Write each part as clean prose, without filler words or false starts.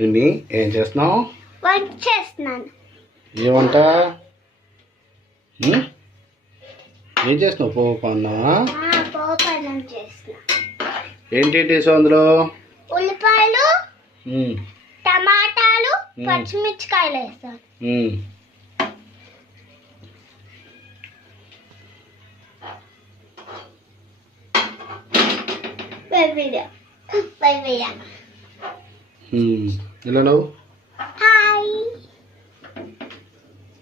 రిమి ఏం చేస్తున్నావు? వంట చేస్తున్నాను. ఏ వంట? ఏం చేస్తున్నావు? పోపు అన్నావా? పోపు అన్నం చేస్తున్నా. ఏంటేంటి వేసావు అందులో? ఉల్లిపాయలు, టమాటాలు, పచ్చిమిర్చికాయలు వేస్తాను. ఇలా నువ్వు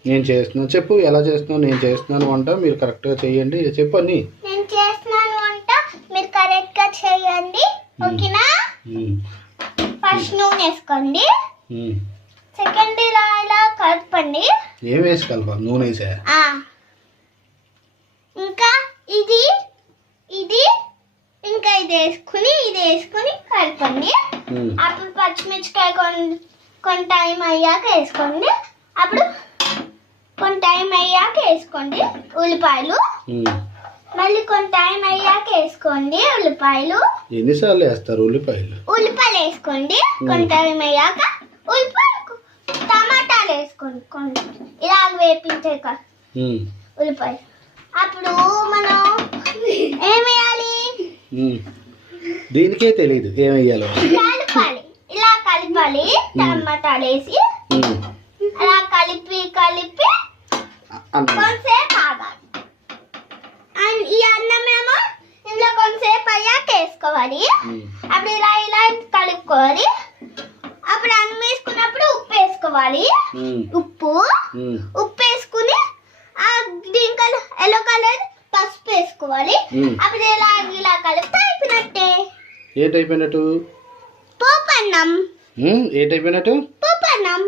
నేను చేస్తున్నాను చెప్పు. ఎలా చేస్తున్నావు? నేను చేస్తున్నాను వంట, మీరు కరెక్ట్గా చెయ్యండి. చెప్పు అన్ని. నేను చేస్తున్నాను వంట, మీరు కరెక్ట్గా చేయండి. ఓకేనా? ఫస్ట్ నూనె వేసుకోండి. సెకండ్ ఇలా కలపండి. ఏం వేసి కలపాలి? నూనె వేసా. ఇంకా ఇది ఇంకా ఇది వేసుకుని కలపండి. అప్పుడు పచ్చిమిర్చికాయ కొన్ని టైం అయ్యాక వేసుకోండి. అప్పుడు కొన్ని టైం అయ్యాక వేసుకోండి ఉల్లిపాయలు. మళ్ళీ కొన్ని టైం అయ్యాక వేసుకోండి ఉల్లిపాయలు. ఎన్నిసార్లు వేస్తారు ఉల్లిపాయలు? ఉల్లిపాయలు వేసుకోండి. కొన్ని టైం అయ్యాక ఉల్లిపాయలు, టమాటాలు వేసుకోండి. కొన్ని ఇలా వేపించాక ఉల్లిపాయలు. అప్పుడు మనం ఏం వేయాలి? దీనికే తెలియదు ఏం వేయాలో. కలపాలి. ఇలా కలపాలి. టమాటాలు వేసి అలా కలిపి కొంతసేపు ఆగాలి. ఈ అన్నమేమో ఇందులో కొంతసేపు అయ్యాక వేసుకోవాలి. అప్పుడు ఇలా కలుపుకోవాలి. అప్పుడు అన్నం వేసుకున్నప్పుడు ఉప్పు వేసుకోవాలి. ఉప్పు వేసుకుని గ్రీన్ ఎల్లో కలర్ పసుపు వేసుకోవాలి. అప్పుడు ఇలా కలిపితే అయిపోయినట్టే. ఏంటైపోయినట్టు? పోపు అన్నం. ఏంటైపోయినట్టు? పోపు అన్నం.